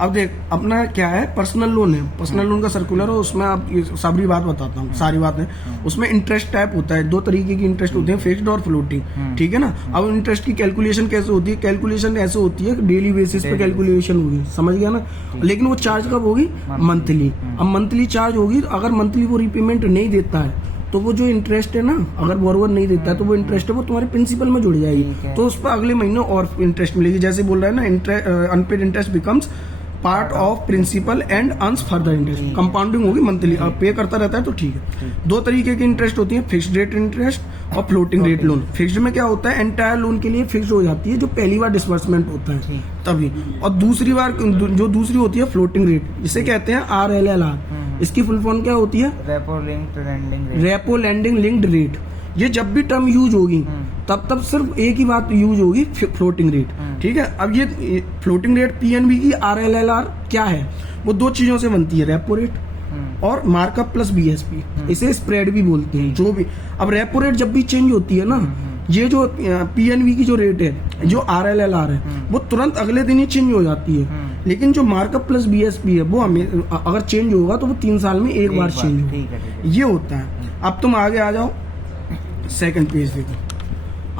अब देख अपना क्या है, पर्सनल लोन है, पर्सनल लोन का सर्कुलर है, उसमें आप सारी बात बताता हूँ, सारी बात है। उसमें इंटरेस्ट टाइप होता है, 2 तरीके की इंटरेस्ट होते हैं, फिक्स्ड और फ्लोटिंग, ठीक है ना। अब इंटरेस्ट की कैलकुलेशन कैसे होती है, कैलकुलेशन ऐसे होती है डेली बेसिस पे कैलकुलेशन होगी, समझ गया ना। लेकिन वो चार्ज कब होगी, मंथली। अब मंथली चार्ज होगी, अगर मंथली वो रीपेमेंट नहीं देता है तो वो जो इंटरेस्ट है ना, अगर बोरोवर नहीं देता है तो वो इंटरेस्ट है वो तुम्हारे प्रिंसिपल में जुड़ जाएगी, तो उस पर अगले महीने और इंटरेस्ट मिलेगी। जैसे बोल रहा है ना, unpaid interest becomes part of principal and earns further interest, compounding होगी मंथली, अब पे करता रहता है तो ठीक है। 2 तरीके की इंटरेस्ट होती है, फिक्स्ड रेट इंटरेस्ट और फ्लोटिंग रेट लोन। फिक्स्ड में क्या होता है, एंटायर लोन के लिए फिक्स्ड हो जाती है जो पहली बार डिसबर्समेंट होता है तभी, और दूसरी बार जो दूसरी होती है फ्लोटिंग रेट, इसे कहते हैं RLLR। इसकी फुल फॉर्म क्या होती है, रेपो लैंडिंग लिंक्ड रेट। ये जब भी टर्म यूज होगी तब सिर्फ एक ही बात यूज होगी, फ्लोटिंग रेट, ठीक है। अब ये फ्लोटिंग रेट PNB की RLLR क्या है, वो 2 चीजों से बनती है, रेपो रेट और मार्कअप प्लस BSP, इसे स्प्रेड भी बोलते हैं जो भी। अब रेपो रेट जब भी चेंज होती है ना, ये जो PNB की जो रेट है, जो RLLR है, वो तुरंत अगले दिन ही चेंज हो जाती है। लेकिन जो मार्कअप प्लस BSP है वो हमें अगर चेंज होगा तो वो 3 साल में एक बार चेंज होगा, ये होता है। अब तुम आगे आ जाओ, सेकंड पेज देखो।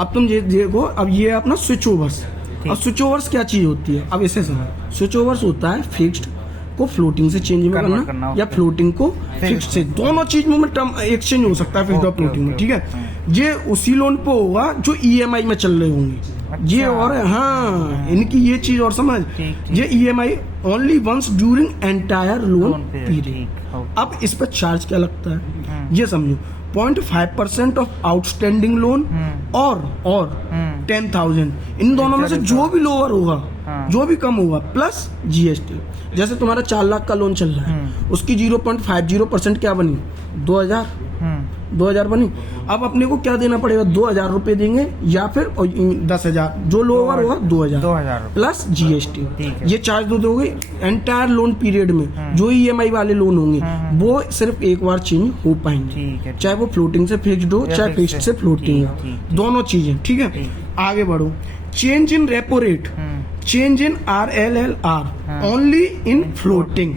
अब तुम ये देखो, अब ये अपना स्विच ओवर्स। अब स्विच ओवर्स क्या चीज होती है, अब इसे समझो। स्विच ओवर्स होता है फिक्स्ड को फ्लोटिंग से चेंज में करना या फ्लोटिंग को फिक्स्ड से, दोनों चीज में टर्म एक्सचेंज हो सकता है फिक्स्ड और फ्लोटिंग में, ठीक है। ये उसी लोन पे होगा जो EMI में चल रहे होंगे, ये और हाँ इनकी ये चीज और समझ, ये EMI only once during entire loan period. अब इस पर चार्ज क्या लगता है, ये समझो, 0.5% ऑफ आउटस्टैंडिंग लोन और 10,000, इन दोनों में से जो भी लोअर होगा, जो भी कम होगा, प्लस GST। जैसे तुम्हारा 4 लाख का लोन चल रहा है, उसकी 0.50% क्या बनी, 2,000 बनी। अब अपने को क्या देना पड़ेगा, 2,000 रुपए देंगे या फिर 10,000, जो लोअर होगा 2,000 प्लस GST, ये चार्ज दोगे। एंटायर लोन पीरियड में जो EMI वाले लोन होंगे वो सिर्फ एक बार चेंज हो पाएंगे, चाहे वो फ्लोटिंग से फिक्स्ड हो, चाहे फिक्स्ड से फ्लोटिंग हो, दोनों चीजें, ठीक है। आगे बढ़ो, change in repo rate, change in RLLR only in floating,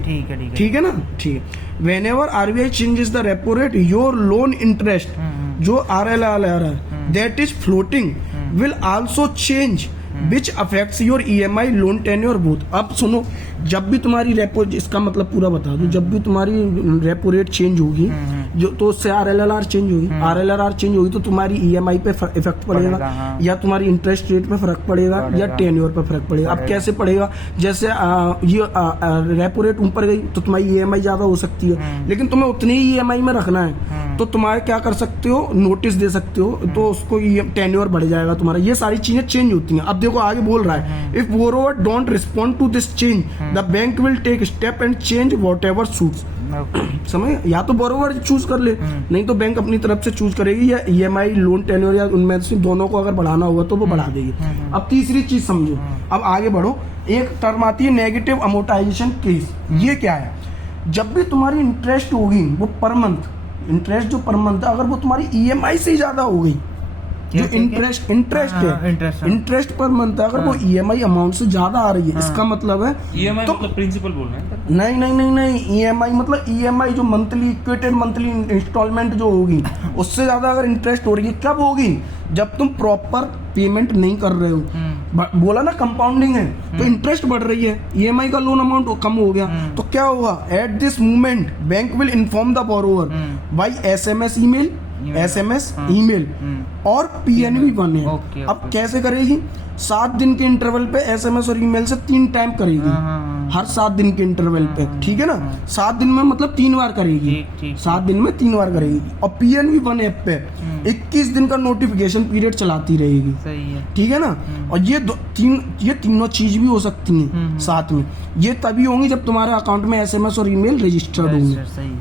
ठीक है ना, ठीक है। Whenever RBI changes the repo rate, your loan interest जो RLLR है, that is floating, will also change, which affects your EMI loan tenure both। अब सुनो, जब भी तुम्हारी रेपो, इसका मतलब पूरा बता दूं, जब भी तुम्हारी रेपो रेट चेंज होगी जो, तो उससे RLLR चेंज होगी, RLLR चेंज होगी तो तुम्हारी EMI पे इफेक्ट पड़ेगा, या तुम्हारी इंटरेस्ट रेट पे फर्क पड़ेगा, या टेन्योर पे फर्क पड़ेगा। अब कैसे पड़ेगा, जैसे ये रेपो रेट ऊपर गई तो तुम्हारी EMI ज्यादा हो सकती है, लेकिन तुम्हें उतनी ही EMI में रखना है तो तुम्हारे क्या कर सकते हो, नोटिस दे सकते हो, तो उसको टेन्योर बढ़ जाएगा तुम्हारा। ये सारी चीजें चेंज होती हैं। अब देखो आगे बोल रहा है, if borrower don't respond to this change the bank will take step and change whatever suits. समझ, या तो बोरोवर चूज कर ले, नहीं तो बैंक अपनी तरफ से चूज करेगी, या EMI लोन टेन्योर या उनमें से दोनों को अगर बढ़ाना होगा तो वो बढ़ा देगी। अब तीसरी चीज समझो, अब आगे बढ़ो। एक टर्म आती है नेगेटिव अमोर्टाइजेशन केस। ये क्या है, जब भी तुम्हारी इंटरेस्ट होगी वो पर मंथ, इंटरेस्ट जो पर मंथ है, अगर वो तुम्हारी EMI से ज्यादा हो गई, जो इंटरेस्ट है, इंटरेस्ट पर मंथ है, अगर वो EMI अमाउंट से ज्यादा आ रही है, इसका मतलब है EMI तो मतलब प्रिंसिपल बोल रहे हैं। नहीं, EMI मतलब EMI जो मंथली इक्वेटेड मंथली इंस्टॉलमेंट जो होगी, उससे ज्यादा अगर इंटरेस्ट हो रही है, कब होगी, जब तुम प्रॉपर पेमेंट नहीं कर रहे हो। बोला ना कंपाउंडिंग है, तो इंटरेस्ट बढ़ रही है, EMI का लोन अमाउंट कम हो गया, तो क्या होगा, at this moment bank will inform the borrower by SMS email और PNB 1 है। अब कैसे करेगी, 7 दिन के इंटरवल पे SMS और ईमेल से 3 टाइम करेगी, हर 7 दिन के इंटरवल पे, ठीक है ना। 7 दिन में मतलब 3 बार करेगी, 7 दिन में 3 बार करेगी। और PNB 1 ऐप पे 21 दिन का नोटिफिकेशन पीरियड चलाती रहेगी, सही है, ठीक है ना। और ये तीनों चीज भी हो सकती हैं साथ में। ये तभी होंगी जब तुम्हारे अकाउंट में SMS और ईमेल रजिस्टर्ड होंगे,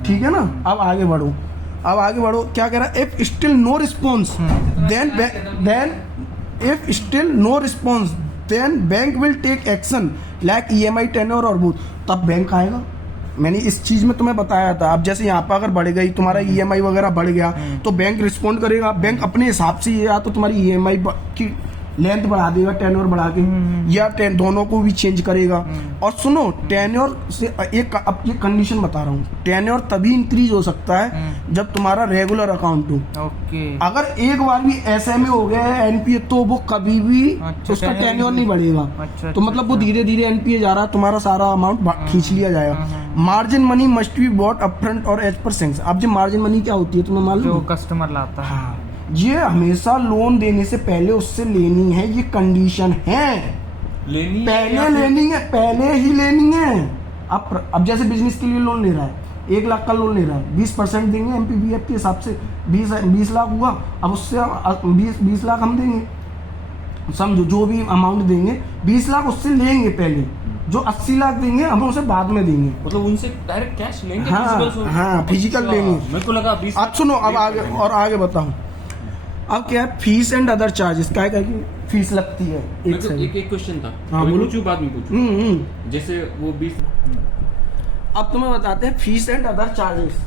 ठीक है ना। अब आगे बढ़ो, क्या कह रहा है, if still no response then bank will take action like EMI tenure और बोथ। तब बैंक आएगा। मैंने इस चीज में तुम्हें बताया था। अब जैसे यहाँ पर अगर बढ़ गई तुम्हारा EMI वगैरह बढ़ गया तो बैंक रिस्पॉन्ड करेगा। बैंक अपने हिसाब से, या तो तुम्हारी EMI की लेंथ बढ़ा देगा टेन्योर बढ़ा के, या दोनों को भी चेंज करेगा। और सुनो, टेन्योर से एक अब ये कंडीशन बता रहा हूँ, टेन्योर तभी इंक्रीज हो सकता है जब तुम्हारा रेगुलर अकाउंट हो। अगर एक बार भी एसएमए हो गया है एनपीए, तो वो कभी भी उसका टेन्योर नहीं बढ़ेगा। तो मतलब वो धीरे धीरे एनपीए जा रहा है, तुम्हारा सारा अमाउंट खींच लिया जाएगा। Margin money must be bought upfront और एज पर सैंक्शन। अब जो मार्जिन मनी क्या होती है तुम्हें मालूम? जो कस्टमर लाता है। हाँ, ये हमेशा लोन देने से पहले उससे लेनी है, ये कंडीशन है। पहले लेनी है, पहले ही लेनी है। अब जैसे बिजनेस के लिए लोन ले रहा है, 1 लाख का लोन ले रहा है, 20% देंगे एमपीबीएफ के हिसाब से, 20 लाख हुआ। अब उससे 20 लाख हम देंगे, समझो जो भी अमाउंट देंगे 20 लाख उससे लेंगे पहले, जो 80 लाख देंगे हम उसे बाद में देंगे। मतलब उनसे डायरेक्ट कैश लेंगे? हाँ, फिजिकल लेंगे। मेरे को लगा 20। अब सुनो, अब आगे बताऊं। अब क्या है, फीस एंड अदर चार्जेस, क्या की फीस लगती है। एक क्वेश्चन था, हाँ बोलो। पूछूं बाद में पूछूं। जैसे वो 20। अब तुम्हें बताते हैं fees and other charges.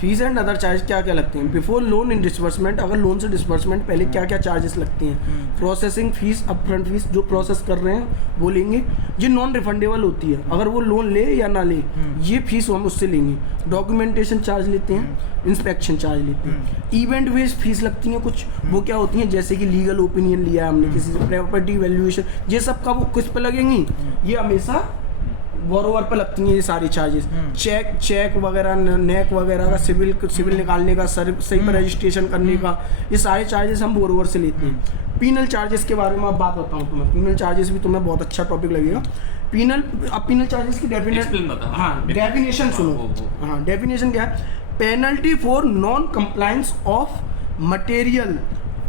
Fees and other charge क्या क्या लगते हैं बिफोर लोन इन डिसबर्समेंट। अगर लोन से डिसबर्समेंट पहले क्या क्या चार्जेस लगते हैं? प्रोसेसिंग फीस, अपफ्रंट फीस, जो प्रोसेस कर रहे हैं वो लेंगे, ये नॉन रिफंडेबल होती है, अगर वो लोन ले या ना ले ये फीस हम उससे लेंगे। डॉक्यूमेंटेशन चार्ज लेते हैं, इंस्पेक्शन चार्ज लेते हैं। इवेंट बेस्ड फीस लगती हैं कुछ, वो क्या होती हैं, जैसे कि लीगल ओपिनियन लिया हमने किसी से, प्रॉपर्टी वैल्यूएशन, ये सब का वो किस पे लगेंगी? ये हमेशा बोरोवर पे लगती हैं ये सारी चार्जेस। चेक वगैरह, नेक वगैरह का, सिविल निकालने का, सही पर रजिस्ट्रेशन करने का, ये सारे चार्जेस हम बोरोवर से लेते हैं। पीनल चार्जेस के बारे में आप बात बताऊं तुम्हें, पीनल चार्जेस भी तुम्हें बहुत अच्छा टॉपिक लगेगा। पीनल चार्जेस की डेफिनेशन सुनो। हाँ, डेफिनेशन क्या है? Penalty for non compliance of material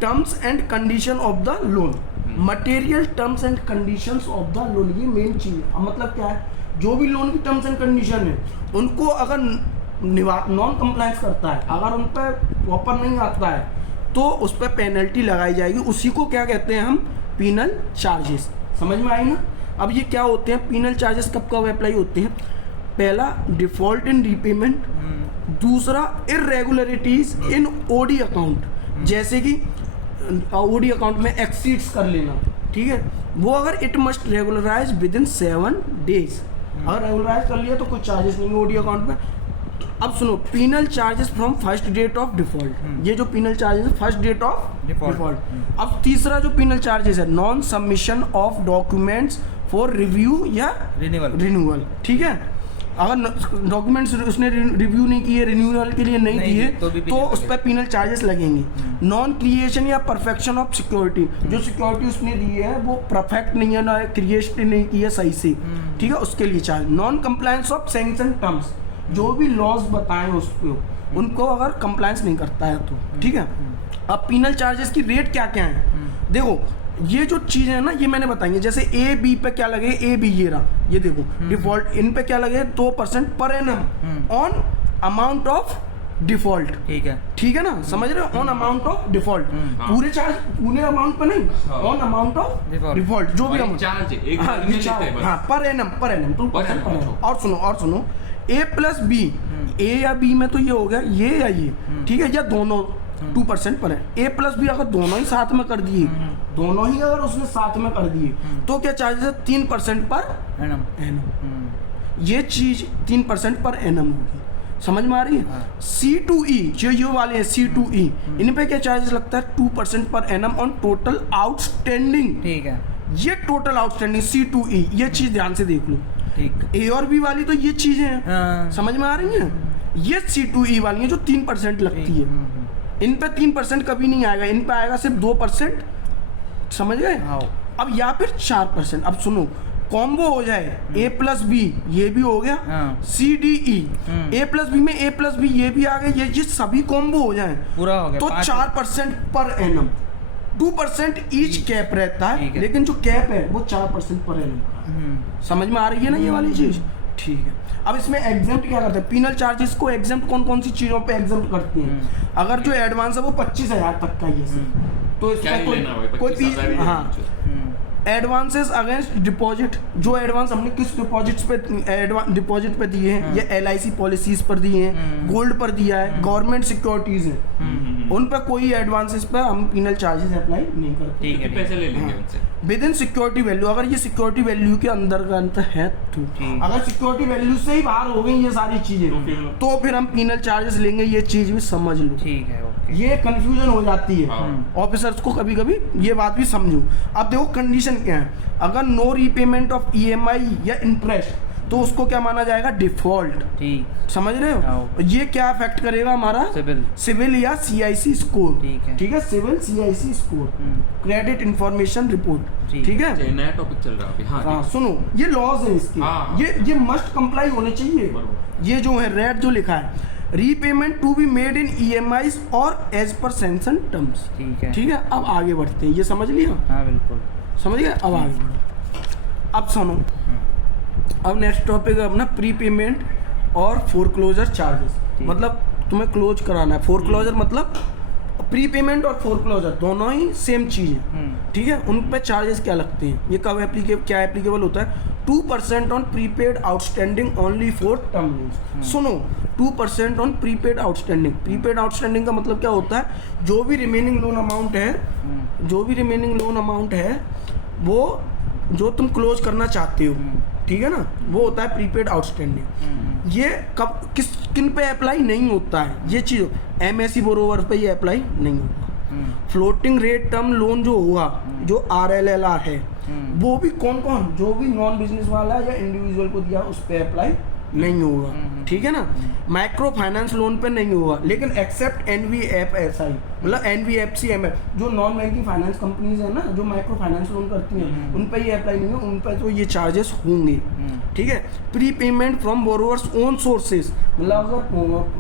terms and condition of the loan. Material terms and conditions of the loan, ये मेन चीज है। मतलब क्या है, जो भी लोन की टर्म्स एंड कंडीशन है उनको अगर नॉन कंप्लायंस करता है, अगर उन पर प्रॉपर नहीं आता है, तो उस पर पेनल्टी लगाई जाएगी। उसी को क्या कहते हैं हम? Penal charges. समझ में आई ना? अब ये क्या होते हैं पीनल चार्जेस, कब कब अप्लाई होते हैं? पहला, डिफॉल्ट इन रीपेमेंट। दूसरा, इरेगुलरिटीज इन ओडी अकाउंट, जैसे कि ओडी अकाउंट में एक्सीड्स कर लेना, ठीक है, वो अगर it must regularize within 7 days। अगर रेगुलराइज कर लिया तो कोई चार्जेस नहीं ओडी अकाउंट में। अब सुनो, penal charges from first date of default. ये जो पीनल चार्जेस है फर्स्ट डेट ऑफ डिफॉल्ट। अब तीसरा जो पीनल चार्जेस है, non submission of documents for review या रिन्यूअल, ठीक है। अगर डॉक्यूमेंट्स उसने रिव्यू नहीं किए, रिन्यूअल के लिए नहीं दिए, तो उस पर पीनल चार्जेस लगेंगे। नॉन क्रिएशन या परफेक्शन ऑफ सिक्योरिटी, जो सिक्योरिटी उसने दी है वो परफेक्ट नहीं है, ना क्रिएट नहीं की है सही से, ठीक है, उसके लिए charge. Non compliance of sanction terms, जो भी लॉज बताएं उसको, उनको अगर कंप्लायंस नहीं करता है तो, ठीक है। अब पीनल चार्जेस की रेट क्या क्या है? देखो, ये जो चीज है ना, ये मैंने बताई है। जैसे ए बी पे क्या लगे, ए बी ये रहा, ये देखो डिफॉल्ट, इन पे क्या लगे 2% per annum on amount of default, ठीक है ना, समझ रहे हो? ऑन अमाउंट ऑफ डिफॉल्ट, पूरे चार्ज पूरे अमाउंट पे नहीं, ऑन अमाउंट ऑफ डिफॉल्ट, जो भी amount charge per annum 2% per annum. और सुनो, ए प्लस बी, ए या बी में तो ये हो गया, ये या ये, ठीक है, या दोनों 2% पर है। ए प्लस बी अगर दोनों ही साथ में कर दिए, दोनों ही अगर उसने साथ में कर दिए, तो क्या चार्जेस है? 3% पर एनम। ये चीज 3% पर एनम होगी। समझ में आ रही है? C2E, जो ये वाले हैं C2E, इन पे क्या चार्जेस लगता है? 2% per annum on total outstanding, ठीक है। ये टोटल आउटस्टैंडिंग C2E, ये चीज ध्यान से देख लो। ए और बी वाली तो ये चीजें हैं, समझ में आ रही हैं? ये C2E वाली है जो 3% लगती है, इन पे 3% कभी नहीं आएगा, इन पे आएगा सिर्फ 2%, समझ गए? अब या फिर 4%। अब सुनो, कॉम्बो हो जाए ए प्लस बी, ये भी हो गया, CDE, ए प्लस बी में ए प्लस बी ये भी आ गया, ये सभी कॉम्बो हो जाए पूरा हो गया, तो 4% पर एनम। 2% ईच कैप रहता है, लेकिन जो कैप है वो 4% पर एनम। समझ में आ रही है ना ये वाली चीज? ठीक है। अब इसमें एग्जाम्प्ट क्या करते हैं? पीनल चार्जेस को एग्जाम्प्ट कौन कौन सी चीजों पे एग्जाम्प्ट करती हैं? अगर जो एडवांस है वो 25,000 तक का, ये तो इसमें कोई एडवांसेस अगेंस्ट डिपॉजिट, जो एडवांस हमने किस डिपॉजिट पे दिए हैं, या LIC पॉलिसीज पर दिए हैं, गोल्ड पर दिया है, गवर्नमेंट सिक्योरिटीज हैं, उन पर कोई एडवांसेस पे हम पीनल चार्जेस अप्लाई नहीं करते। ठीक है, पैसे ले लेंगे उनसे विद इन सिक्योरिटी वैल्यू, अगर ये सिक्योरिटी वैल्यू के अंतर्गत है तो। ठीक। अगर सिक्योरिटी वैल्यू से ही बाहर हो गई ये सारी चीजें तो फिर हम पीनल चार्जेस लेंगे, ये चीज भी समझ लो। ठीक है, ओके। ये कंफ्यूजन हो जाती है हाँ। ऑफिसर्स को, कभी कभी ये बात भी समझो। अब देखो कंडीशन क्या है, अगर नो रीपेमेंट ऑफ EMI या इंटरेस्ट तो उसको क्या माना जाएगा, डिफॉल्ट। ठीक। समझ रहे हाँ। हो, ये क्या अफेक्ट करेगा हमारा सिविल या CIC स्कोर। ठीक है, CIBIL CIC score, credit information report. ठीक है, ये नया टॉपिक चल रहा है अभी। हाँ हाँ सुनो, ये लॉज है इसके, हाँ। ये मस्ट कंप्लाई होने चाहिए। बरोबर। ये जो है रेड जो लिखा है, repayment to be made in EMIs और एज पर सैंक्शन टर्म्स। ठीक है। ठीक है, अब आगे बढ़ते हैं, ये समझ लिया, हाँ बिल्कुल समझ गए। अब आगे बढ़ो, अब सुनो, अब नेक्स्ट टॉपिक है अपना प्री पेमेंट और फोरक्लोजर चार्जेस। मतलब तुम्हें क्लोज कराना है, फोरक्लोजर मतलब प्री पेमेंट और फोरक्लोजर दोनों ही सेम चीज है। ठीक है, उन पे चार्जेस क्या लगते हैं, ये कब क्या एप्लीकेबल होता है, 2% on prepaid outstanding only for term loans. सुनो, 2% on prepaid outstanding. Prepaid outstanding का मतलब क्या होता है, जो भी रिमेनिंग लोन अमाउंट है, जो भी रिमेनिंग लोन अमाउंट है वो जो तुम क्लोज करना चाहते हो, ठीक है ना, वो होता है प्रीपेड आउटस्टैंडिंग। ये कब किन पे अप्लाई नहीं होता है, ये चीज MSE बोरोवर पे ये अप्लाई नहीं होगा। फ्लोटिंग रेट टर्म लोन जो होगा, जो RLLR है, वो भी कौन कौन, जो भी नॉन बिजनेस वाला या इंडिविजुअल को दिया उस पे अप्लाई नहीं होगा। ठीक है ना, माइक्रो फाइनेंस लोन पे नहीं होगा, लेकिन एक्सेप्ट NVFSI मतलब NBFC MF जो नॉन बैंकिंग फाइनेंस कंपनीज है ना, जो माइक्रो फाइनेंस लोन करती हैं, उन पे ये अप्लाई नहीं है, उन पे तो ये चार्जेस होंगे। ठीक है, pre payment from borrowers own sources, मतलब अगर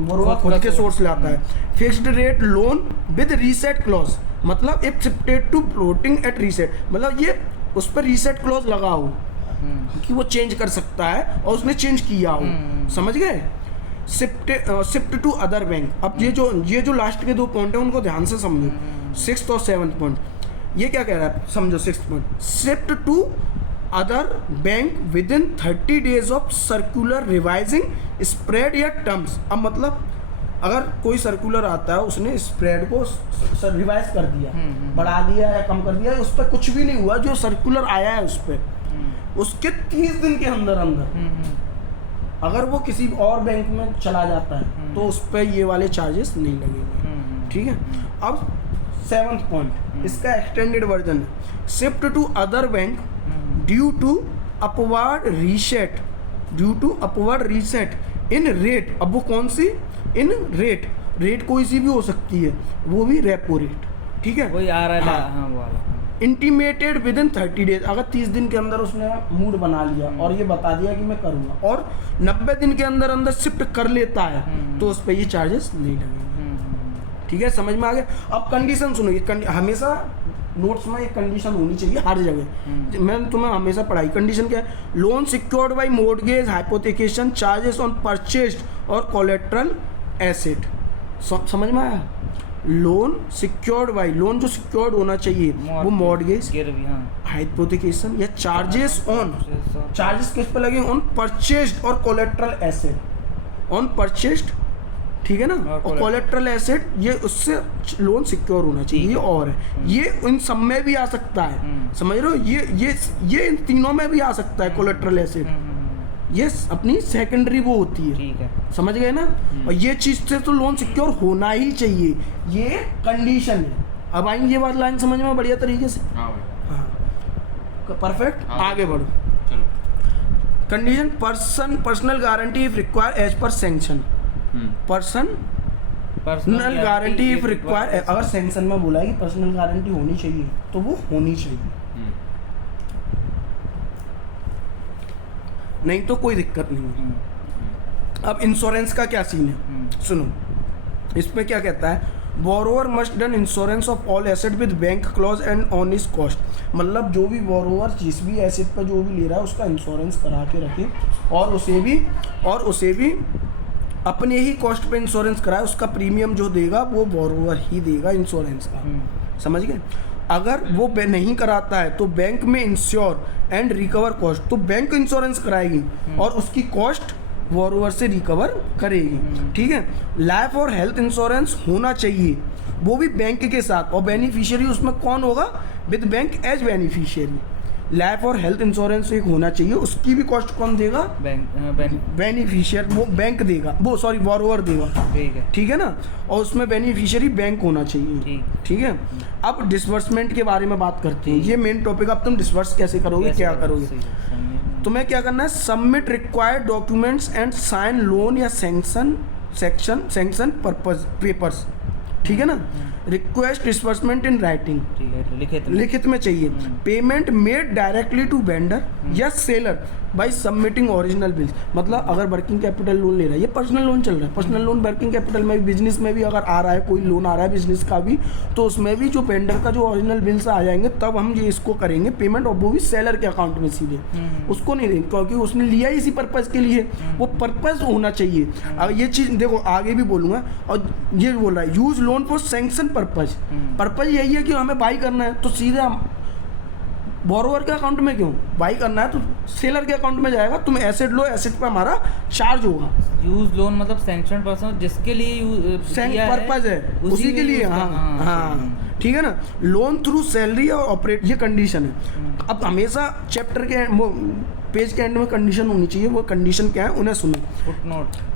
बोरोवर खुद के सोर्स लाता है। Fixed rate loan with reset clause, मतलब if shifted to floating at reset, मतलब ये उस पर रीसेट क्लॉज लगा हो कि वो चेंज कर सकता है और उसने चेंज किया हो। समझ गए, शिफ्ट टू अदर बैंक। अब ये जो लास्ट के 2 पॉइंट है उनको ध्यान से समझो, 6th और 7th पॉइंट। ये क्या कह रहा है, समझो 6th point, shift to other bank within 30 days of circular revising spread या टर्म्स। अब मतलब अगर कोई सर्कुलर आता है, उसने स्प्रेड को रिवाइज कर दिया, बढ़ा दिया या कम कर दिया, उस पर कुछ भी नहीं हुआ, जो सर्कुलर आया है उस पर, उसके 30 दिन के अंदर अगर वो किसी और बैंक में चला जाता है तो उस पर ये वाले चार्जेस नहीं लगेंगे। ठीक है, अब 7th पॉइंट, इसका एक्सटेंडेड वर्जन है, shift to other bank due to upward reset in rate. अब वो कौन सी, इन रेट कोई सी भी हो सकती है, वो भी रेपो रेट। ठीक है, वही आ रहा है। हाँ वो वाला इंटीमेटेड विद इन 30 days, अगर 30 दिन के अंदर उसने मूड बना लिया और ये बता दिया कि मैं करूँगा, और 90 दिन के अंदर शिफ्ट कर लेता है, तो उस पर ये चार्जेस नहीं लगेंगे। ठीक है, समझ में आ गया। अब कंडीशन सुनो, ये हमेशा नोट्स में एक कंडीशन होनी चाहिए हर जगह, मैंने तुम्हें हमेशा पढ़ाई। कंडीशन क्या है, loan secured by mortgage hypothecation charges on purchased और कोलेट्रल एसेट। समझ में आया, लोन सिक्योर्ड बाई, लोन जो सिक्योर्ड होना चाहिए वो मॉर्टगेज, हाइपोथेकेशन या चार्जेस ऑन, चार्जेस किस पे लगे, ऑन परचेज्ड और कोलेट्रल एसेट, ऑन परचेज्ड। ठीक है ना, और कोलेट्रल एसेट, ये उससे लोन सिक्योर होना चाहिए। ये और है, ये इन सब में भी आ सकता है, समझ रहे हो, ये इन तीनों में भी आ सकता है कोलेट्रल एसेट, ये अपनी सेकेंडरी वो होती है। ठीक है, समझ गए ना, और ये चीज से तो लोन सिक्योर होना ही चाहिए, ये कंडीशन है। अब आएंगे ये बात लाइन समझ में बढ़िया तरीके से। हाँ परफेक्ट, हाँ। आगे बढ़ो। चलो, condition personal guarantee if require as per sanction, personal guarantee if require, अगर सैंक्शन में बोला है कि पर्सनल गारंटी होनी चाहिए तो वो होनी चाहिए, नहीं तो कोई दिक्कत नहीं है। अब इंश्योरेंस का क्या सीन है, सुनो, इसमें क्या कहता है, borrower must done insurance of all asset with bank clause and on his cost. मतलब जो भी बोरोवर जिस भी एसेट पर जो भी ले रहा है उसका इंश्योरेंस करा के रखे, और उसे भी अपने ही कॉस्ट पे इंश्योरेंस कराए, उसका प्रीमियम जो देगा वो बोरोवर ही देगा इंश्योरेंस का। समझ गए। अगर वो नहीं कराता है तो बैंक में इंश्योर एंड रिकवर कॉस्ट, तो बैंक इंश्योरेंस कराएगी और उसकी कॉस्ट बोरोवर से रिकवर करेगी। ठीक है, लाइफ और हेल्थ इंश्योरेंस होना चाहिए, वो भी बैंक के साथ, और बेनिफिशियरी उसमें कौन होगा, with bank as beneficiary. Life और हेल्थ इंश्योरेंस एक होना चाहिए, उसकी भी कॉस्ट कौन देगा, बैंक बेनिफिशियर, वो बैंक देगा, वो सॉरी बोरोवर देगा। ठीक है। ठीक है ना, और उसमें बेनिफिशियरी बैंक होना चाहिए। ठीक। ठीक है, अब डिसबर्समेंट के बारे में बात करते हैं, ये मेन टॉपिक। अब तुम डिसबर्स कैसे करोगे, क्या करोगे, तुम्हें क्या करना है, submit required documents and sign loan या सैंक्शन पर्पस पेपर्स। ठीक है ना, रिक्वेस्ट डिसबर्समेंट इन राइटिंग, ठीक है, लिखित में चाहिए। Payment made directly to vendor या seller by submitting original bills. मतलब अगर वर्किंग कैपिटल लोन ले रहा है, ये पर्सनल लोन चल रहा है, पर्सनल लोन वर्किंग कैपिटल में भी, बिजनेस में भी अगर आ रहा है कोई लोन आ रहा है बिजनेस का भी, तो उसमें भी जो वेंडर का जो ओरिजिनल बिल्स आ जाएंगे तब हम ये इसको करेंगे पेमेंट, और वो भी सेलर के अकाउंट में सीधे, उसको नहीं देंगे क्योंकि उसने लिया ही इसी पर्पज़ के लिए, वो पर्पज़ होना चाहिए। अब ये चीज़ देखो आगे भी बोलूँगा, और ये बोल रहा है use loan for sanction purpose यही है कि हमें बाई करना है तो सीधे हम बोरोवर के अकाउंट में, क्यों बाई करना है तो सेलर के अकाउंट में जाएगा, तुम एसेट लो, एसेट पे हमारा चार्ज होगा। यूज लोन मतलब सैंक्शन पर्सन जिसके लिए पर्पज है उसी के लिए। हाँ, ठीक है ना। लोन थ्रू सैलरी और ऑपरेट, ये कंडीशन है। अब हमेशा चैप्टर के पेज के एंड में कंडीशन होनी चाहिए, वो कंडीशन क्या है उन्हें सुनो।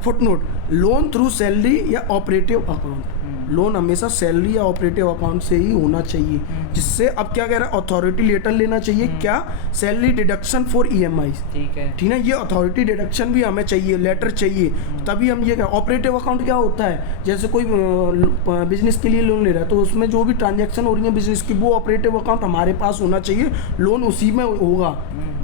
फुटनोट, लोन थ्रू सैलरी या ऑपरेटिव अकाउंट, लोन हमेशा सैलरी या ऑपरेटिव अकाउंट से ही होना चाहिए, जिससे अब क्या कह रहा है, अथॉरिटी लेटर लेना चाहिए, क्या, सैलरी डिडक्शन फॉर EMI। ठीक है, ये अथॉरिटी डिडक्शन भी हमें चाहिए, लेटर चाहिए, तभी हम ये क्या। ऑपरेटिव अकाउंट क्या होता है, जैसे कोई बिजनेस के लिए लोन ले रहा है तो उसमें जो भी ट्रांजैक्शन हो रही है बिजनेस की, वो ऑपरेटिव अकाउंट हमारे पास होना चाहिए, लोन उसी में होगा,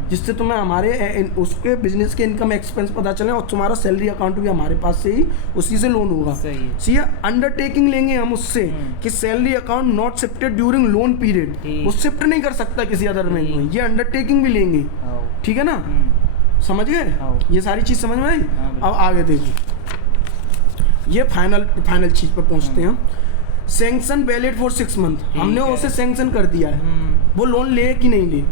जिससे तुम्हें हमारे उसके बिजनेस के इनकम एक्सपेंस पता चले, और तुम्हारा सैलरी अकाउंट भी हमारे पास से ही, उसी से लोन होगा। सही है। अंडरटेकिंग लेंगे हम उससे कि salary account not shifted during loan period, वो शिफ्ट नहीं कर सकता किसी अदर बैंक में, ये अंडरटेकिंग भी लेंगे। ठीक है ना, समझ गए, ये सारी चीज समझ में आई। अब आगे देखो, ये फाइनल चीज पर पहुंचते हैं। सैंक्शन वैलिड फॉर 6 मंथ, हमने उसे सैंक्शन कर दिया है, वो लोन ले कि नहीं ले,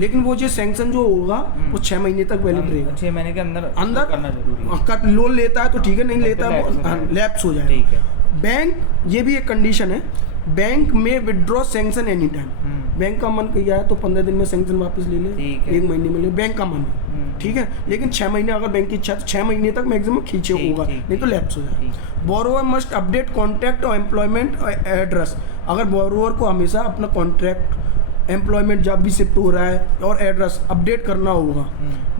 लेकिन वो जो सैंक्शन जो होगा वो 6 महीने तक वैलिड रहेगा। 6 महीने के अंदर करना जरूरी है। लोन लेता है तो ठीक है, नहीं लेता है लैप्स हो जाएगा। ठीक है। बैंक, ये भी एक कंडीशन है, बैंक में withdraw sanction any time, bank का मन किया है तो 15 दिन में सैंक्शन वापस ले ले, 1 महीने में ले, बैंक का मन है। ठीक है, लेकिन 6 महीने अगर बैंक की इच्छा, 6 महीने तक मैक्सिमम खींचे होगा, नहीं तो लैप्स हो जाएगा। बोरोवर मस्ट अपडेट कॉन्टैक्ट और एम्प्लॉयमेंट एड्रेस, अगर बोरोवर को हमेशा अपना कॉन्ट्रैक्ट, एम्प्लॉयमेंट जब भी शिफ्ट हो रहा है और एड्रेस अपडेट करना होगा।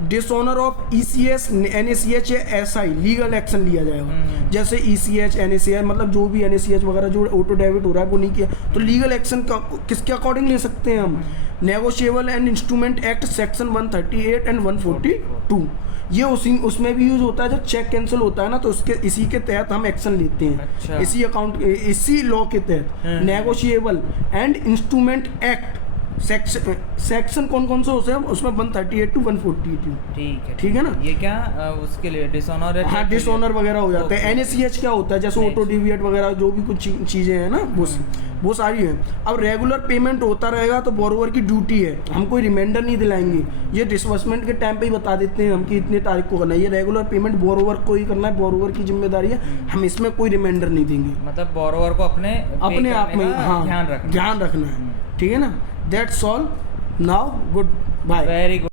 डिसऑनर ऑफ ECS, NACH या SI लीगल एक्शन लिया जाएगा। जैसे ECH, NACH मतलब जो भी NACH वगैरह जो ऑटो डेबिट हो रहा है वो नहीं किया तो लीगल एक्शन किसके अकॉर्डिंग ले सकते हैं हम, negotiable and instrument act section 138 and 142, ये उसमें भी यूज होता है। जब चेक कैंसिल होता है ना तो उसके इसी के तहत हम एक्शन लेते हैं। अच्छा। इसी अकाउंट, इसी लॉ के तहत negotiable and instrument act section कौन से होते हैं उसमें 138 to 142। ठीक है ना, ये क्या उसके लिए डिसऑनर है। हाँ, डिसऑनर वगैरह हो जाते हैं। NACH क्या होता है, जैसे ऑटो डिविएट वगैरह जो भी कुछ चीजें हैं ना वो सारी है। अब रेगुलर पेमेंट होता रहेगा तो बोरोवर की ड्यूटी है, हम कोई रिमाइंडर नहीं दिलाएंगे, ये डिसबर्समेंट के टाइम पे ही बता देते हैं हम कि इतने तारीख को करना है। ये रेगुलर पेमेंट बोरोवर को ही करना है, बोरोवर की जिम्मेदारी है, हम इसमें कोई रिमाइंडर नहीं देंगे। मतलब बोरोवर को अपने आप में ध्यान रखना है। ठीक है ना, that's all now, goodbye, very good.